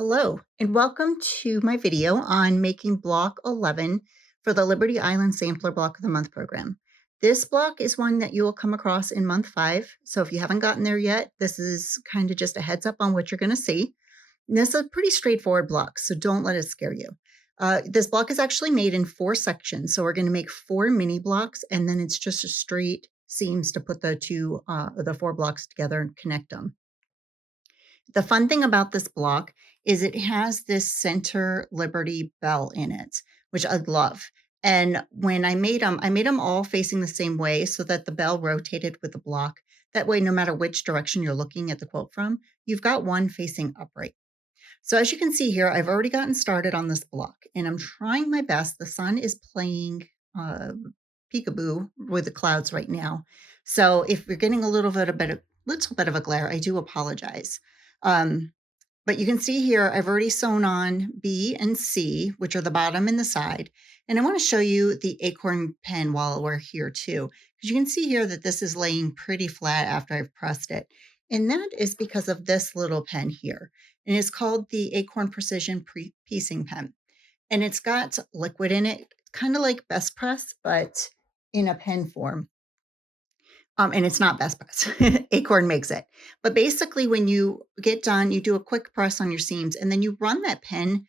Hello, and welcome to my video on making block 11 for the Liberty Island Sampler Block of the Month program. This block is one that you will come across in month 5, so if you haven't gotten there yet, this is kind of just a heads up on what you're going to see. And this is a pretty straightforward block, so don't let it scare you. This block is actually made in 4 sections, so we're going to make 4 mini blocks, and then it's just a straight seams to put the 4 blocks together and connect them. The fun thing about this block is it has this center Liberty bell in it, which I love. And when I made them all facing the same way so that the bell rotated with the block. That way, no matter which direction you're looking at the quilt from, you've got one facing upright. So as you can see here, I've already gotten started on this block and I'm trying my best. The sun is playing peekaboo with the clouds right now. So if you're getting a little bit of a glare, I do apologize. Um, but you can see here, I've already sewn on B and C, which are the bottom and the side. And I want to show you the acorn pen while we're here too, because you can see here that this is laying pretty flat after I've pressed it. And that is because of this little pen here. And it's called the Acorn Precision Piecing Pen. And it's got liquid in it, kind of like Best Press, but in a pen form. And it's not Best Press. Acorn makes it. But basically, when you get done, you do a quick press on your seams, and then you run that pen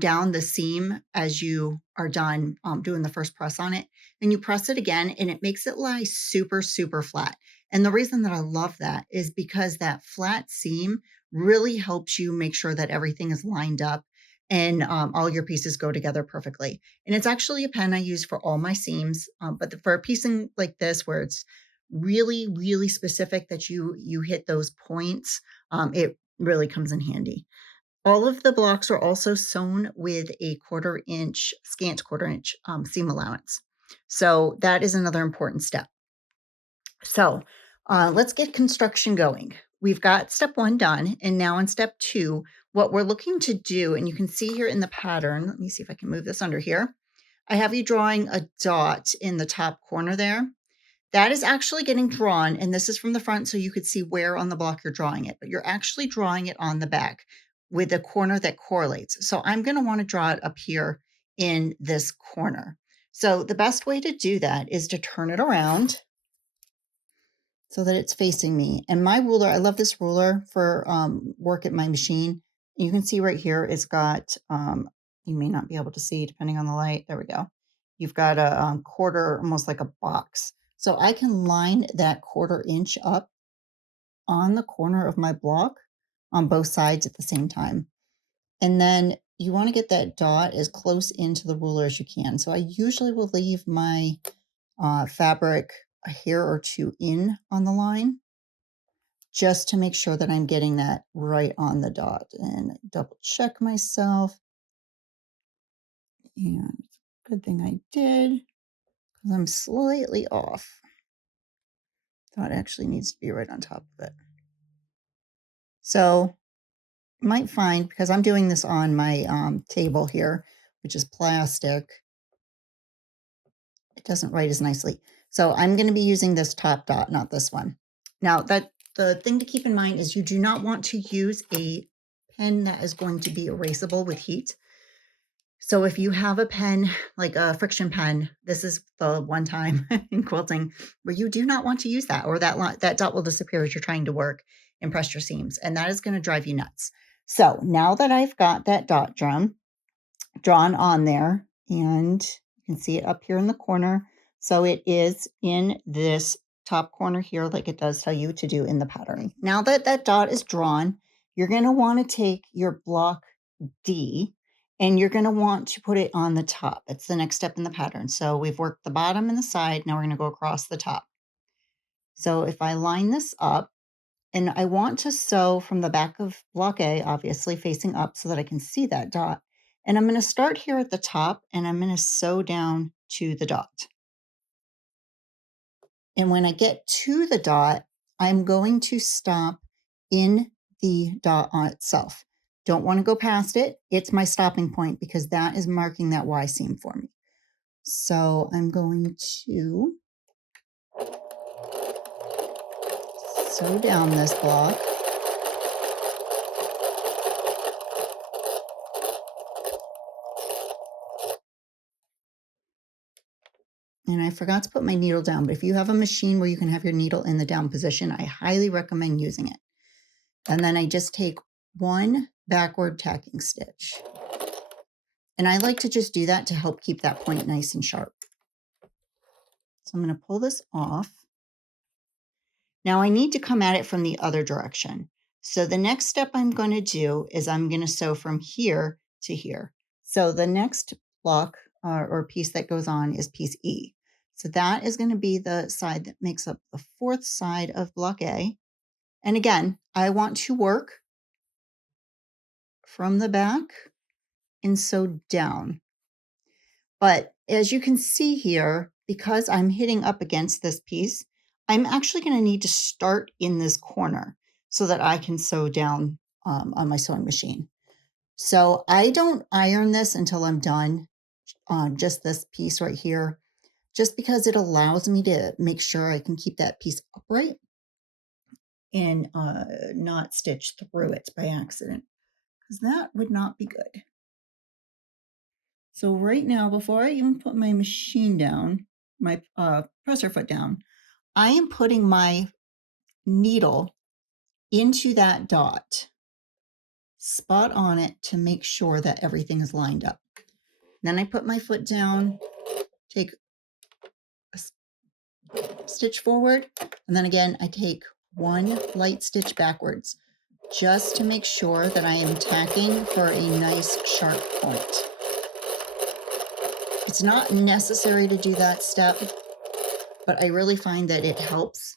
down the seam as you are done doing the first press on it. And you press it again, and it makes it lie super, super flat. And the reason that I love that is because that flat seam really helps you make sure that everything is lined up and all your pieces go together perfectly. And it's actually a pen I use for all my seams, but for a piecing like this where it's really, really specific that you hit those points, it really comes in handy. All of the blocks are also sewn with a scant quarter inch seam allowance. So that is another important step. So let's get construction going. We've got step 1 done, and now in step 2, what we're looking to do, and you can see here in the pattern, let me see if I can move this under here. I have you drawing a dot in the top corner there. That is actually getting drawn, and this is from the front, so you could see where on the block you're drawing it, but you're actually drawing it on the back with a corner that correlates. So I'm going to want to draw it up here in this corner. So the best way to do that is to turn it around so that it's facing me. And my ruler, I love this ruler for work at my machine. You can see right here, it's got, you may not be able to see depending on the light. There we go. You've got a quarter, almost like a box. So I can line that quarter inch up on the corner of my block on both sides at the same time. And then you want to get that dot as close into the ruler as you can. So I usually will leave my fabric a hair or 2 in on the line just to make sure that I'm getting that right on the dot, and double check myself. And good thing I did, because I'm slightly off. Dot actually needs to be right on top of it. So you might find, because I'm doing this on my table here, which is plastic, it doesn't write as nicely. So I'm going to be using this top dot, not this one. Now, the thing to keep in mind is you do not want to use a pen that is going to be erasable with heat. So if you have a pen, like a friction pen, this is the one time in quilting where you do not want to use that, or that dot will disappear as you're trying to work and press your seams, and that is going to drive you nuts. So now that I've got that dot drawn on there, and you can see it up here in the corner. So it is in this top corner here, like it does tell you to do in the pattern. Now that that dot is drawn, you're going to want to take your block D and you're going to want to put it on the top. It's the next step in the pattern. So we've worked the bottom and the side. Now we're going to go across the top. So if I line this up, and I want to sew from the back of block A, obviously facing up so that I can see that dot. And I'm going to start here at the top, and I'm going to sew down to the dot. And when I get to the dot, I'm going to stop in the dot on itself. Don't want to go past it. It's my stopping point because that is marking that Y seam for me. So I'm going to sew down this block. And I forgot to put my needle down, but if you have a machine where you can have your needle in the down position, I highly recommend using it. And then I just take one backward tacking stitch. And I like to just do that to help keep that point nice and sharp. So I'm going to pull this off. Now I need to come at it from the other direction. So the next step I'm going to do is I'm going to sew from here to here. So the next block or piece that goes on is piece E. So that is going to be the side that makes up the fourth side of block A. And again, I want to work from the back and sew down. But as you can see here, because I'm hitting up against this piece, I'm actually going to need to start in this corner so that I can sew down on my sewing machine. So I don't iron this until I'm done on just this piece right here, just because it allows me to make sure I can keep that piece upright and not stitch through it by accident, because that would not be good. So right now, before I even put my machine down, my presser foot down, I am putting my needle into that dot, spot on it, to make sure that everything is lined up. Then I put my foot down, take a stitch forward, and then again, I take one light stitch backwards, just to make sure that I am tacking for a nice sharp point. It's not necessary to do that step, but I really find that it helps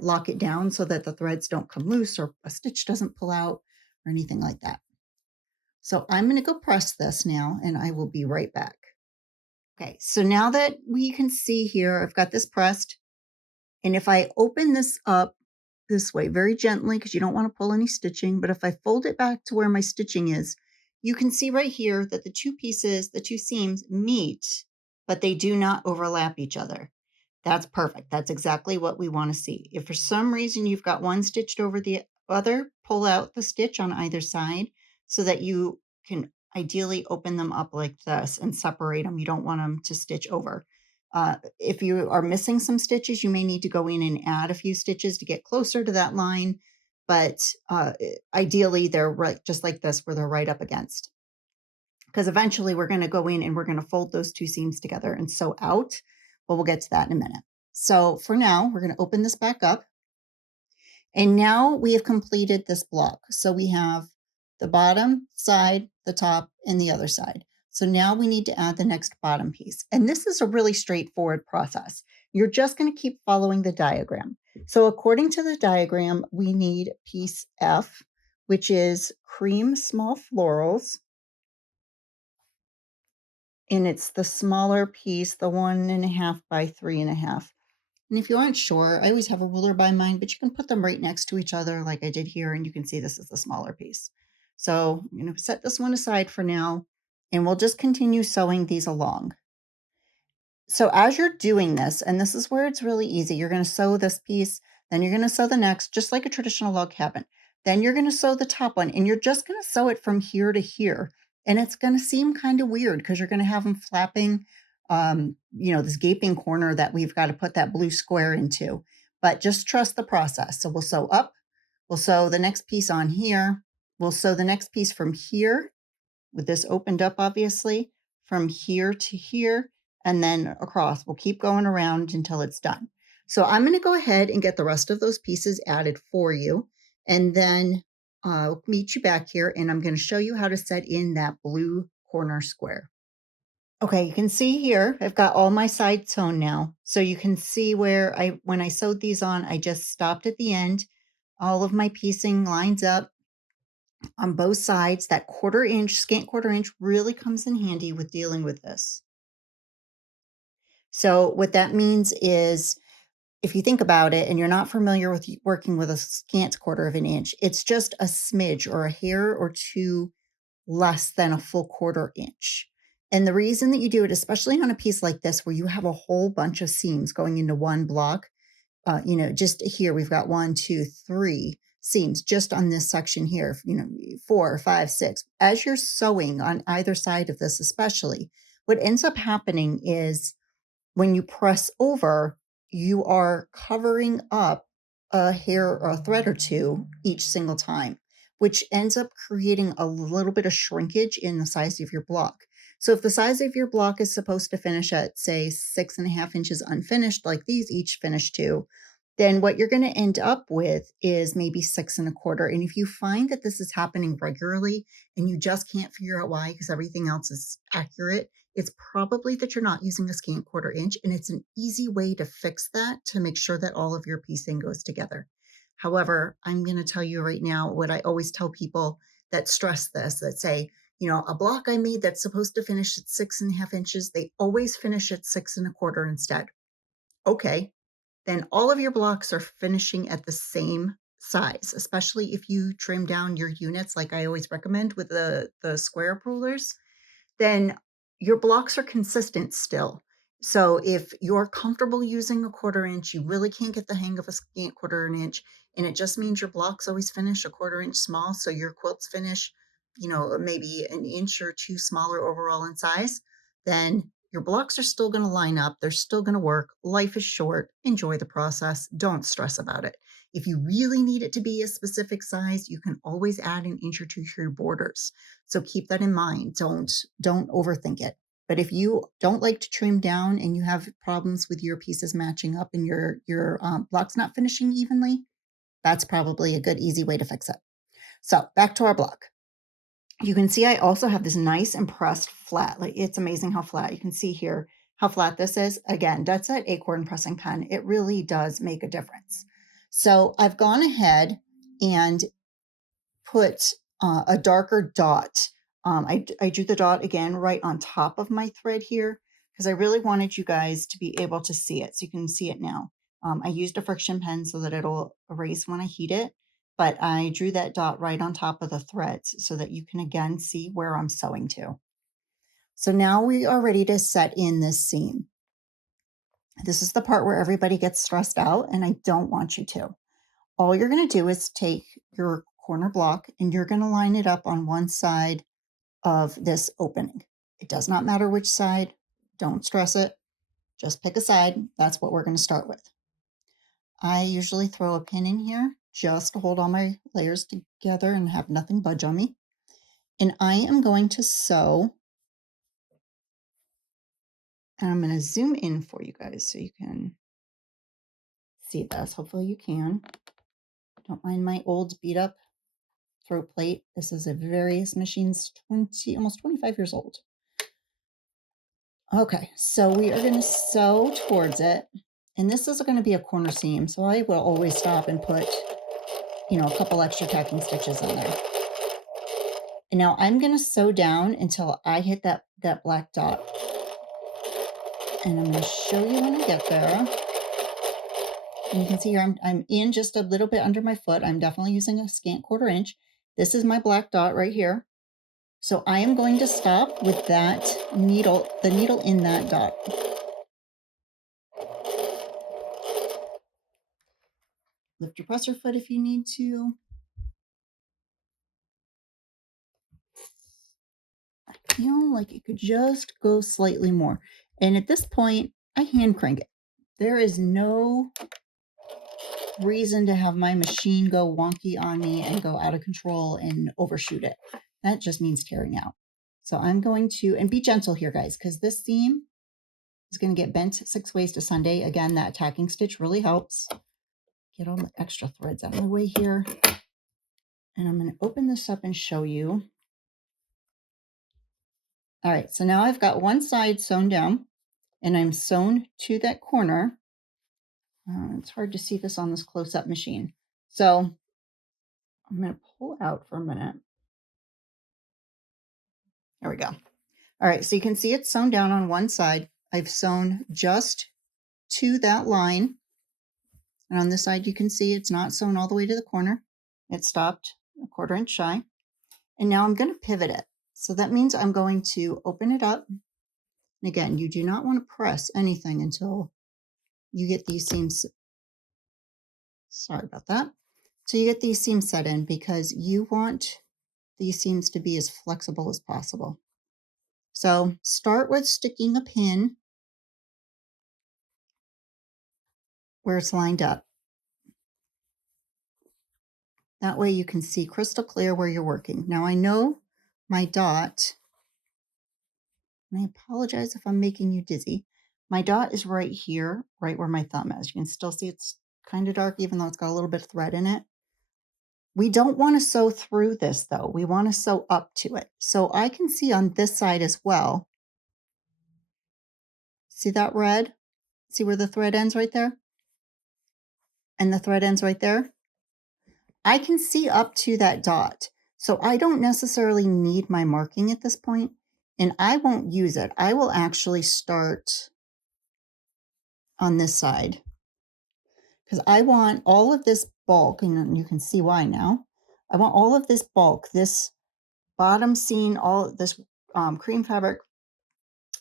lock it down so that the threads don't come loose or a stitch doesn't pull out or anything like that. So I'm going to go press this now, and I will be right back. Okay, so now that we can see here, I've got this pressed. And if I open this up this way very gently, because you don't want to pull any stitching, but if I fold it back to where my stitching is, you can see right here that the two pieces, the two seams meet, but they do not overlap each other. That's perfect. That's exactly what we want to see. If for some reason you've got one stitched over the other, pull out the stitch on either side so that you can ideally open them up like this and separate them. You don't want them to stitch over. If you are missing some stitches, you may need to go in and add a few stitches to get closer to that line. But ideally, they're right, just like this, where they're right up against. Because eventually we're going to go in and we're going to fold those two seams together and sew out. But we'll get to that in a minute. So for now, we're going to open this back up. And now we have completed this block. So we have the bottom side, the top, and the other side. So now we need to add the next bottom piece. And this is a really straightforward process. You're just going to keep following the diagram. So according to the diagram, we need piece F, which is cream small florals. And it's the smaller piece, the 1.5 by 3.5. And if you aren't sure, I always have a ruler by mine, but you can put them right next to each other like I did here, and you can see this is the smaller piece. So I'm going to set this one aside for now, and we'll just continue sewing these along. So as you're doing this, and this is where it's really easy, you're going to sew this piece, then you're going to sew the next, just like a traditional log cabin. Then you're going to sew the top one, and you're just going to sew it from here to here. And it's going to seem kind of weird because you're going to have them flapping, this gaping corner that we've got to put that blue square into. But just trust the process. So we'll sew up, we'll sew the next piece on here, we'll sew the next piece from here, with this opened up, obviously, from here to here, and then across. We'll keep going around until it's done. So I'm going to go ahead and get the rest of those pieces added for you, and then I'll meet you back here, and I'm going to show you how to set in that blue corner square. Okay, you can see here, I've got all my sides sewn now. So you can see where when I sewed these on, I just stopped at the end. All of my piecing lines up on both sides. That scant quarter inch really comes in handy with dealing with this. So what that means is, if you think about it and you're not familiar with working with a scant quarter of an inch, it's just a smidge or a hair or two less than a full quarter inch. And the reason that you do it, especially on a piece like this, where you have a whole bunch of seams going into one block, just here, we've got 1, 2, 3 seams just on this section here, 4, 5, 6. As you're sewing on either side of this, especially, what ends up happening is when you press over, you are covering up a hair or a thread or two each single time, which ends up creating a little bit of shrinkage in the size of your block. So if the size of your block is supposed to finish at, say, 6.5 inches unfinished, like these each finish to, then what you're going to end up with is maybe 6.25. And if you find that this is happening regularly and you just can't figure out why because everything else is accurate, it's probably that you're not using a scant 1/4 inch, and it's an easy way to fix that to make sure that all of your piecing goes together. However, I'm going to tell you right now what I always tell people that stress this, that say, a block I made that's supposed to finish at 6.5 inches, they always finish at 6.25 instead. Okay, then all of your blocks are finishing at the same size, especially if you trim down your units like I always recommend with the square rulers, then your blocks are consistent still. So if you're comfortable using a 1/4 inch, you really can't get the hang of a scant 1/4 inch, and it just means your blocks always finish a 1/4 inch small, so your quilts finish, maybe an inch or two smaller overall in size, then your blocks are still going to line up. They're still going to work. Life is short. Enjoy the process. Don't stress about it. If you really need it to be a specific size, you can always add an inch or two to your borders. So keep that in mind. Don't overthink it. But if you don't like to trim down and you have problems with your pieces matching up and your blocks not finishing evenly, that's probably a good, easy way to fix it. So back to our block. You can see I also have this nice and pressed flat. Like, it's amazing how flat. You can see here how flat this is. Again, that's that acorn pressing pen. It really does make a difference. So I've gone ahead and put a darker dot. I drew the dot again right on top of my thread here because I really wanted you guys to be able to see it. So you can see it now. I used a friction pen so that it'll erase when I heat it, but I drew that dot right on top of the threads so that you can again see where I'm sewing to. So now we are ready to set in this seam. This is the part where everybody gets stressed out, and I don't want you to. All you're going to do is take your corner block and you're going to line it up on one side of this opening. It does not matter which side. Don't stress it. Just pick a side. That's what we're going to start with. I usually throw a pin in here just to hold all my layers together and have nothing budge on me. And I am going to sew, and I'm going to zoom in for you guys so you can see this. Hopefully you can. Don't mind my old beat up throat plate. This is a various machines, almost 25 years old. Okay, so we are going to sew towards it, and this is going to be a corner seam, so I will always stop and put, a couple extra tacking stitches in there. And now I'm going to sew down until I hit that black dot, and I'm going to show you when I get there. And you can see here I'm in just a little bit under my foot. I'm definitely using a scant 1/4 inch. This is my black dot right here. So I am going to stop with that needle, the needle in that dot. Lift your presser foot if you need to. I feel like it could just go slightly more. And at this point, I hand crank it. There is no reason to have my machine go wonky on me and go out of control and overshoot it. That just means tearing out. So I'm going to, and be gentle here, guys, because this seam is going to get bent 6 ways to Sunday. Again, that tacking stitch really helps. Get all the extra threads out of the way here. And I'm going to open this up and show you. All right, so now I've got one side sewn down, and I'm sewn to that corner. It's hard to see this on this close-up machine. So I'm going to pull out for a minute. There we go. All right, so you can see it's sewn down on one side. I've sewn just to that line. And on this side, you can see it's not sewn all the way to the corner. It stopped a 1/4 inch shy. And now I'm going to pivot it. So that means I'm going to open it up. And again, you do not want to press anything until you get these seams. Sorry about that. So you get these seams set in because you want these seams to be as flexible as possible. So start with sticking a pin where it's lined up. That way you can see crystal clear where you're working. Now I know my dot, and I apologize if I'm making you dizzy. My dot is right here, right where my thumb is. You can still see it's kind of dark, even though it's got a little bit of thread in it. We don't want to sew through this though. We want to sew up to it. So I can see on this side as well. See that red? See where the thread ends right there? And the thread ends right there? I can see up to that dot. So I don't necessarily need my marking at this point, and I won't use it. I will actually start on this side because I want all of this bulk, and you can see why now. I want all of this bulk, this bottom seam, all this cream fabric.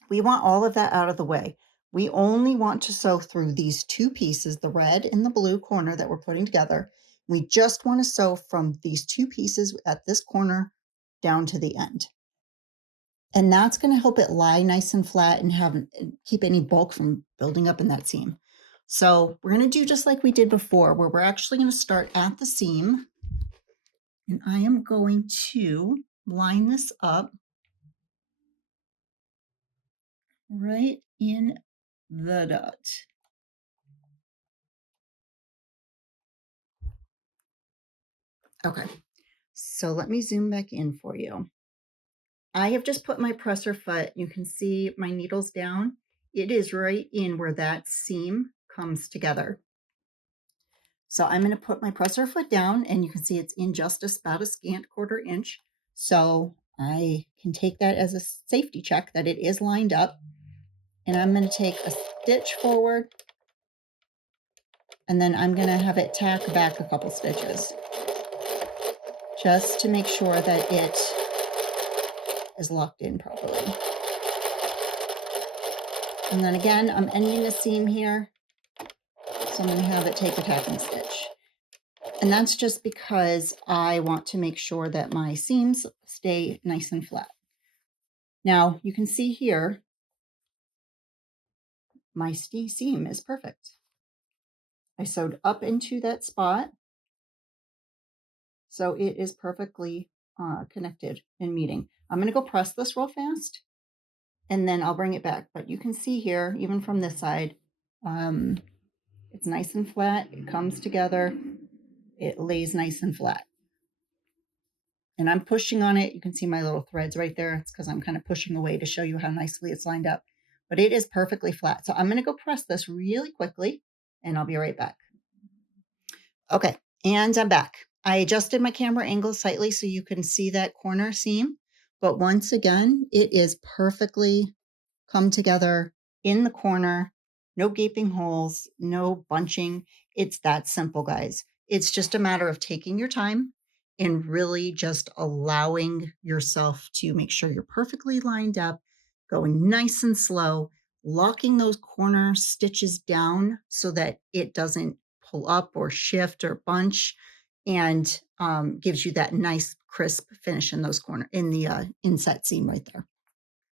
We want all of that out of the way. We only want to sew through these two pieces, the red and the blue corner that we're putting together. We just want to sew from these two pieces at this corner down to the end. And that's going to help it lie nice and flat and keep any bulk from building up in that seam. So we're going to do just like we did before, where we're actually going to start at the seam. And I am going to line this up right in the dot. Okay, so let me zoom back in for you. I have just put my presser foot. You can see my needles down. It is right in where that seam comes together. So I'm going to put my presser foot down, and you can see it's in just about a scant 1/4 inch. So I can take that as a safety check that it is lined up. And I'm going to take a stitch forward, and then I'm going to have it tack back a couple stitches just to make sure that it is locked in properly. And then again, I'm ending the seam here, so I'm going to have it take a tacking stitch. And that's just because I want to make sure that my seams stay nice and flat. Now you can see here, my seam is perfect. I sewed up into that spot, so it is perfectly connected and meeting. I'm going to go press this real fast, and then I'll bring it back. But you can see here, even from this side, it's nice and flat. It comes together. It lays nice and flat. And I'm pushing on it. You can see my little threads right there. It's because I'm kind of pushing away to show you how nicely it's lined up. But it is perfectly flat. So I'm going to go press this really quickly, and I'll be right back. Okay, and I'm back. I adjusted my camera angle slightly so you can see that corner seam. But once again, it is perfectly come together in the corner. No gaping holes, no bunching. It's that simple, guys. It's just a matter of taking your time and really just allowing yourself to make sure you're perfectly lined up, going nice and slow, locking those corner stitches down so that it doesn't pull up or shift or bunch, and gives you that nice crisp finish in those in the inset seam right there.